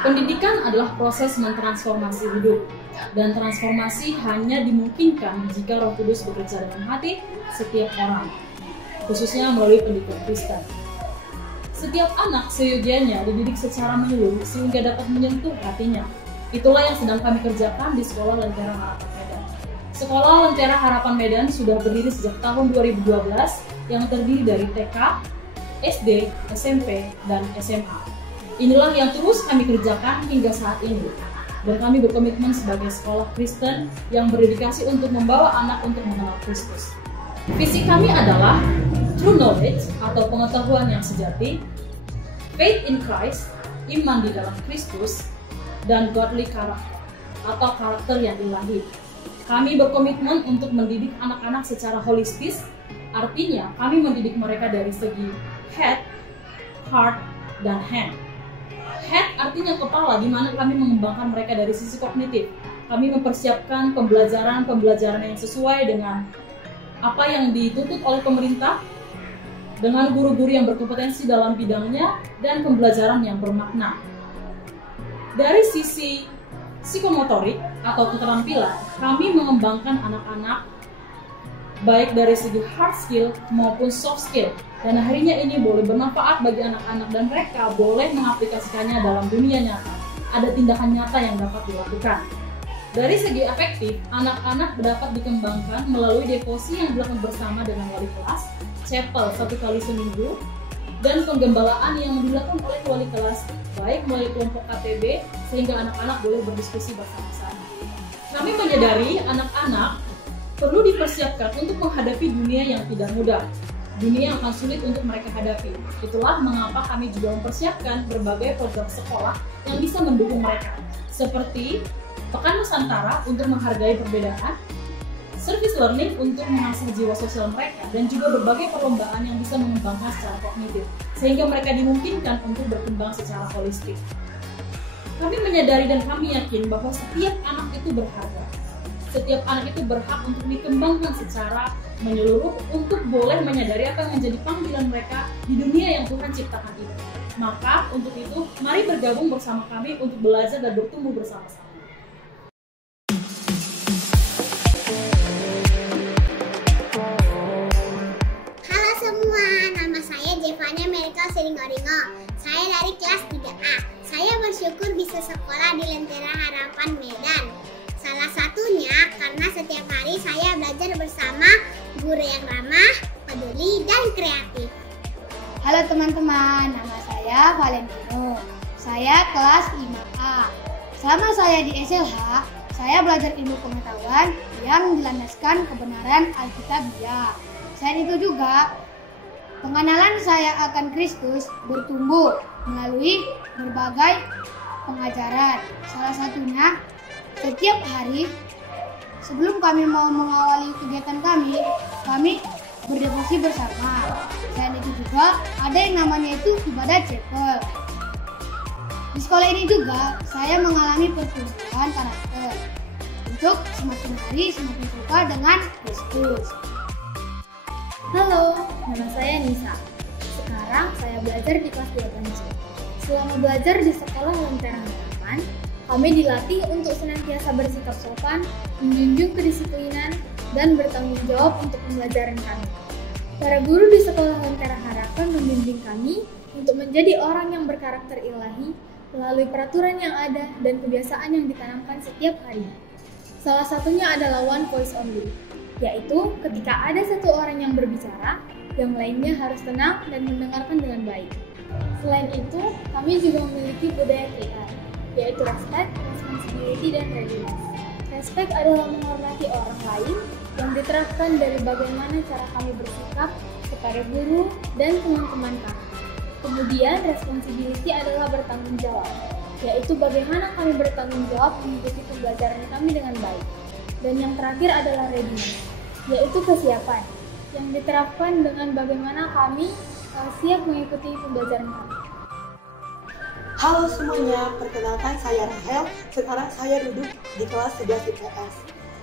Pendidikan adalah proses mentransformasi hidup, dan transformasi hanya dimungkinkan jika Roh Kudus bekerja dengan hati setiap orang, khususnya melalui pendidikan Kristen. Setiap anak seyogianya dididik secara menyeluruh sehingga dapat menyentuh hatinya. Itulah yang sedang kami kerjakan di Sekolah Lentera Harapan Medan. Sekolah Lentera Harapan Medan sudah berdiri sejak tahun 2012 yang terdiri dari TK, SD, SMP, dan SMA. Inilah yang terus kami kerjakan hingga saat ini. Dan kami berkomitmen sebagai sekolah Kristen yang berdedikasi untuk membawa anak untuk mengenal Kristus. Visi kami adalah true knowledge atau pengetahuan yang sejati, faith in Christ, iman di dalam Kristus, dan godly character atau karakter yang ilahi. Kami berkomitmen untuk mendidik anak-anak secara holistis, artinya kami mendidik mereka dari segi head, heart, dan hand. Head artinya kepala, di mana kami mengembangkan mereka dari sisi kognitif. Kami mempersiapkan pembelajaran yang sesuai dengan apa yang dituntut oleh pemerintah, dengan guru-guru yang berkompetensi dalam bidangnya, dan pembelajaran yang bermakna. Dari sisi psikomotorik atau keterampilan, kami mengembangkan anak-anak baik dari segi hard skill maupun soft skill, dan akhirnya ini boleh bermanfaat bagi anak-anak dan mereka boleh mengaplikasikannya dalam dunia nyata. Ada tindakan nyata yang dapat dilakukan. Dari segi efektif, anak-anak dapat dikembangkan melalui devosi yang dilakukan bersama dengan wali kelas, chapel 1 kali seminggu, dan penggembalaan yang dilakukan oleh wali kelas baik melalui kelompok KTB sehingga anak-anak boleh berdiskusi bersama-sama. Kami menyadari anak-anak perlu dipersiapkan untuk menghadapi dunia yang tidak mudah, dunia yang akan sulit untuk mereka hadapi. Itulah mengapa kami juga mempersiapkan berbagai program sekolah yang bisa mendukung mereka, seperti Pekan Nusantara untuk menghargai perbedaan, service learning untuk mengasah jiwa sosial mereka, dan juga berbagai perlombaan yang bisa mengembangkan secara kognitif, sehingga mereka dimungkinkan untuk berkembang secara holistik. Kami menyadari dan kami yakin bahwa setiap anak itu berharga. Setiap anak itu berhak untuk dikembangkan secara menyeluruh untuk boleh menyadari apa yang menjadi panggilan mereka di dunia yang Tuhan ciptakan itu. Maka untuk itu, mari bergabung bersama kami untuk belajar dan bertumbuh bersama-sama. Halo semua, nama saya Jevanya Merika Siringoringo. Saya dari kelas 3A. Saya bersyukur bisa sekolah di Lentera Harapan Medan. Salah satunya karena setiap hari saya belajar bersama guru yang ramah, peduli, dan kreatif. Halo teman-teman, nama saya Valentino. Saya kelas 5A. Selama saya di SLH, saya belajar ilmu pengetahuan yang dilandaskan kebenaran Alkitabiah. Selain itu juga, pengenalan saya akan Kristus bertumbuh melalui berbagai pengajaran. Salah satunya, setiap hari sebelum kami mau mengawali kegiatan kami berdevosi bersama. Selain itu juga ada yang namanya itu ibadah chapel. Di sekolah ini juga saya mengalami pertumbuhan karakter untuk semakin hari semakin suka dengan Kristus. Halo, nama saya Nisa. Sekarang saya belajar di kelas 8C. Selama belajar di sekolah Lentera Harapan, kami dilatih untuk senantiasa bersikap sopan, menjunjung kedisiplinan, dan bertanggung jawab untuk pembelajaran kami. Para guru di sekolah Lentera Harapan membimbing kami untuk menjadi orang yang berkarakter ilahi melalui peraturan yang ada dan kebiasaan yang ditanamkan setiap hari. Salah satunya adalah one voice only, yaitu ketika ada satu orang yang berbicara, yang lainnya harus tenang dan mendengarkan dengan baik. Selain itu, kami juga memiliki budaya 3R, yaitu respect, responsibility, dan readiness. Respect adalah menghormati orang lain yang diterapkan dari bagaimana cara kami bersikap kepada guru dan teman-teman kami. Kemudian, responsibility adalah bertanggung jawab, yaitu bagaimana kami bertanggung jawab mengikuti pembelajaran kami dengan baik. Dan yang terakhir adalah readiness, yaitu kesiapan, yang diterapkan dengan bagaimana kami siap mengikuti pembelajaran kami. Halo semuanya, perkenalkan saya Rahel. Sekarang saya duduk di kelas 11 IPS.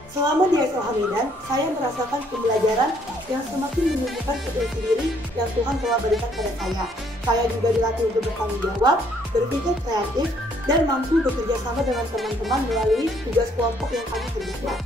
Selama di SLH Medan, saya merasakan pembelajaran yang semakin menumbuhkan potensi diri yang Tuhan telah berikan pada saya. Saya juga dilatih untuk bertanggung jawab, berpikir kreatif, dan mampu bekerja sama dengan teman-teman melalui tugas kelompok yang kami kerjakan.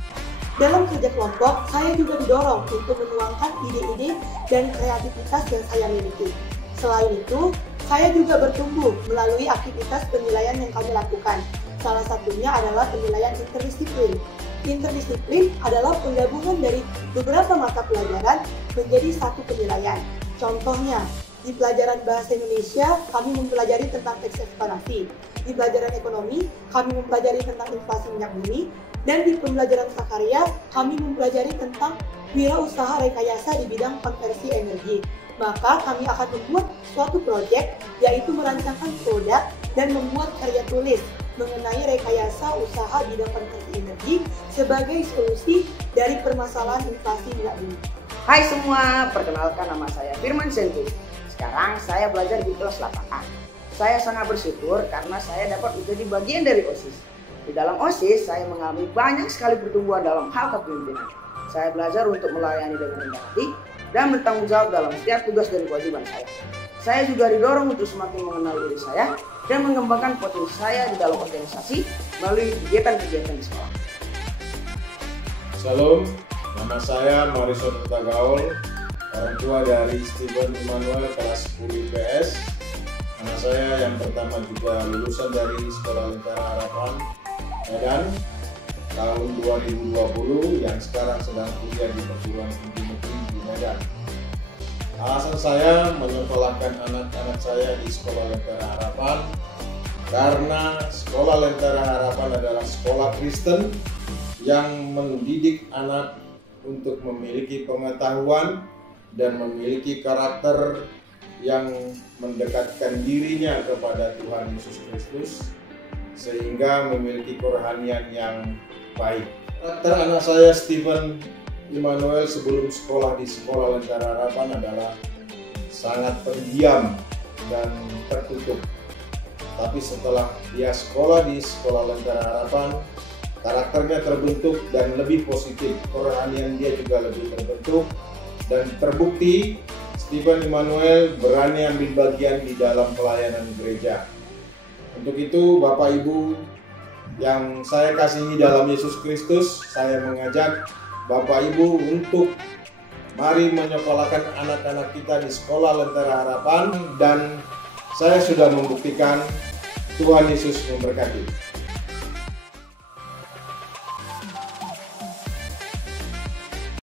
Dalam kerja kelompok, saya juga didorong untuk menuangkan ide-ide dan kreativitas yang saya miliki. Selain itu, saya juga bertumbuh melalui aktivitas penilaian yang kami lakukan. Salah satunya adalah penilaian interdisiplin. Interdisiplin adalah penggabungan dari beberapa mata pelajaran menjadi satu penilaian. Contohnya, di pelajaran Bahasa Indonesia, kami mempelajari tentang teks ekspansi. Di pelajaran Ekonomi, kami mempelajari tentang inflasi minyak bumi. Dan di pembelajaran Sakarya, kami mempelajari tentang wirausaha rekayasa di bidang konversi energi. Maka kami akan membuat suatu proyek, yaitu merancangkan produk dan membuat karya tulis mengenai rekayasa usaha bidang konversi energi sebagai solusi dari permasalahan inflasi minyak bumi. Hai semua, perkenalkan nama saya Firman Sentus. Sekarang saya belajar di kelas 8A. Saya sangat bersyukur karena saya dapat menjadi bagian dari OSIS. Di dalam OSIS, saya mengalami banyak sekali pertumbuhan dalam hal kepemimpinan. Saya belajar untuk melayani dengan rendah hati dan bertanggung jawab dalam setiap tugas dan kewajiban saya. Saya juga didorong untuk semakin mengenal diri saya dan mengembangkan potensi saya di dalam organisasi melalui kegiatan-kegiatan di sekolah. Shalom, nama saya Marison Utagaul, orang tua dari Steven Immanuel kelas 10 IPS. Anak saya yang pertama juga lulusan dari Sekolah Lentera Harapan Medan tahun 2020 yang sekarang sedang kuliah di Perguruan Tinggi Negeri di Medan. Alasan saya menyekolahkan anak-anak saya di Sekolah Lentera Harapan karena Sekolah Lentera Harapan adalah sekolah Kristen yang mendidik anak untuk memiliki pengetahuan dan memiliki karakter yang mendekatkan dirinya kepada Tuhan Yesus Kristus sehingga memiliki kerohanian yang baik. Karakter anak saya Steven Immanuel sebelum sekolah di Sekolah Lentera Harapan adalah sangat pendiam dan tertutup. Tapi setelah dia sekolah di Sekolah Lentera Harapan, karakternya terbentuk dan lebih positif. Kerohanian dia juga lebih terbentuk dan terbukti Steven Immanuel berani ambil bagian di dalam pelayanan gereja. Untuk itu, Bapak Ibu yang saya kasihi dalam Yesus Kristus, saya mengajak Bapak Ibu untuk mari menyekolahkan anak-anak kita di Sekolah Lentera Harapan, dan saya sudah membuktikan Tuhan Yesus memberkati.